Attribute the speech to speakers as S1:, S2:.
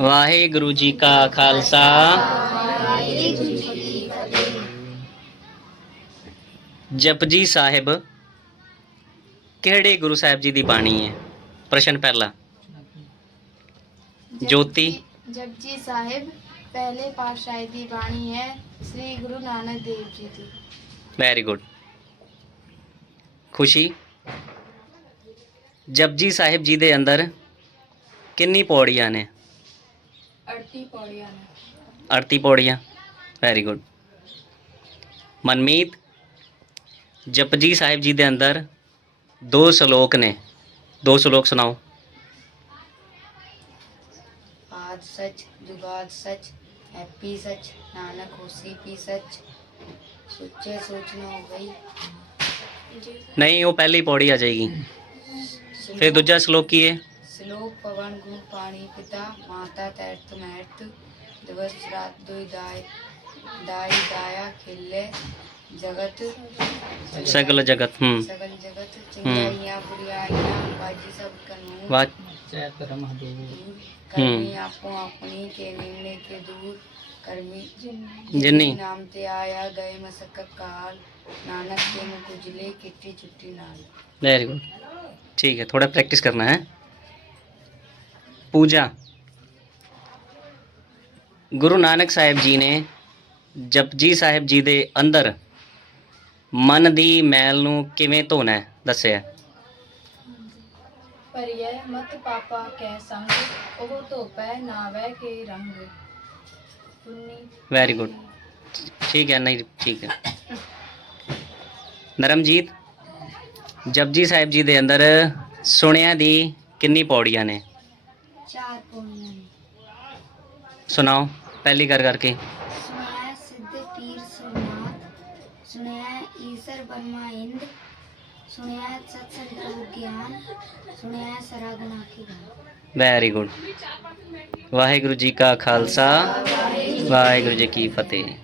S1: ਵਾਹਿਗੁਰੂ ਜੀ ਕਾ ਖਾਲਸਾ। ਜਪਜੀ ਸਾਹਿਬ ਕਿਹੜੇ ਗੁਰੂ ਸਾਹਿਬ ਜੀ ਦੀ ਬਾਣੀ ਹੈ? ਪ੍ਰਸ਼ਨ ਪਹਿਲਾ। ਜੋਤੀ।
S2: ਜਪਜੀ ਸਾਹਿਬ ਪਹਿਲੇ ਪਾਤਸ਼ਾਹ ਦੀ ਬਾਣੀ ਹੈ ਸ੍ਰੀ ਗੁਰੂ ਨਾਨਕ ਦੇਵ ਜੀ ਦੀ।
S1: ਵੈਰੀ ਗੁੱਡ ਖੁਸ਼ੀ। ਜਪਜੀ ਸਾਹਿਬ ਜੀ ਦੇ ਅੰਦਰ ਕਿੰਨੀ ਪੌੜੀਆਂ ਨੇ?
S2: 38 ਪੌੜੀਆਂ ਨੇ
S1: 38 ਪੌੜੀਆਂ ਵੈਰੀ ਗੁੱਡ ਮਨਮੀਤ ਜਪਜੀ ਸਾਹਿਬ ਜੀ ਦੇ ਅੰਦਰ ਦੋ ਸ਼ਲੋਕ ਨੇ ਦੋ ਸ਼ਲੋਕ ਸੁਣਾਓ
S2: ਆਦ ਸਚ ਜੁਗਾਦ ਸਚ ਹੈਪੀ ਸਚ ਨਾਨਕ ਹੋਸੀ ਪੀ ਸਚ ਸੁੱਚੇ ਸੋਚ ਨ ਹੋ ਗਈ
S1: ਨਹੀਂ ਉਹ ਪਹਿਲੀ ਪੌੜੀ ਆ ਜਾਏਗੀ ਫਿਰ ਦੂਜਾ ਸ਼ਲੋਕ ਕੀ ਹੈ
S2: श्लोक पवन गुण पाणी पिता माता तैर्थ महर्थ दिवस रात दुई दाय दाई दाया खिल्ले जगत।
S1: सगल जगत हम
S2: सगल जगत चिंगाइयाँ बुढ़ियाइयाँ बाजी सब कनू
S1: बात
S2: कर्मी हम्म। आपको अपनी के निर्णय के दूर।
S1: कर्मी
S2: जिन्नी नाम ते आया गए मसक्कत काल। नानक के मुकुजले किट्टी चुट्टी नाल।
S1: वेरी गुड ठीक है थोड़ा प्रैक्टिस करना है। पूजा ਗੁਰੂ ਨਾਨਕ ਸਾਹਿਬ ਜੀ ਨੇ ਜਪਜੀ ਸਾਹਿਬ ਜੀ ਦੇ ਅੰਦਰ ਮਨ ਦੀ ਮੈਲ ਨੂੰ ਕਿਵੇਂ ਧੋਣਾ ਹੈ ਦੱਸਿਆ
S2: ਪਰਿਐ ਮਤ ਪਾਪਾ ਕੈ ਸੰਗ ਉਹ ਧੋਪੈ ਨਾਵੈ ਕੇ ਰੰਗ। ਪੁੰਨੀ
S1: ਵੈਰੀ ਗੁੱਡ ਠੀਕ ਹੈ ਨਹੀਂ ਠੀਕ ਹੈ। ਨਰਮਜੀਤ ਜਪਜੀ ਸਾਹਿਬ ਜੀ ਦੇ ਅੰਦਰ ਸੁਣਿਆ ਦੀ ਕਿੰਨੀ ਪੌੜੀਆਂ ਨੇ? चार पौनियम सुनाओ
S2: पहली कर करके। सुनाया सिद्ध पीर सोमनाथ सुनाया ईसर वर्मा इंद सुनाया सत्संग ज्ञान सुनाया सरा की
S1: वेरी गुड वाहिगुरु जी का खालसा वाहिगुरु जी की फतेह।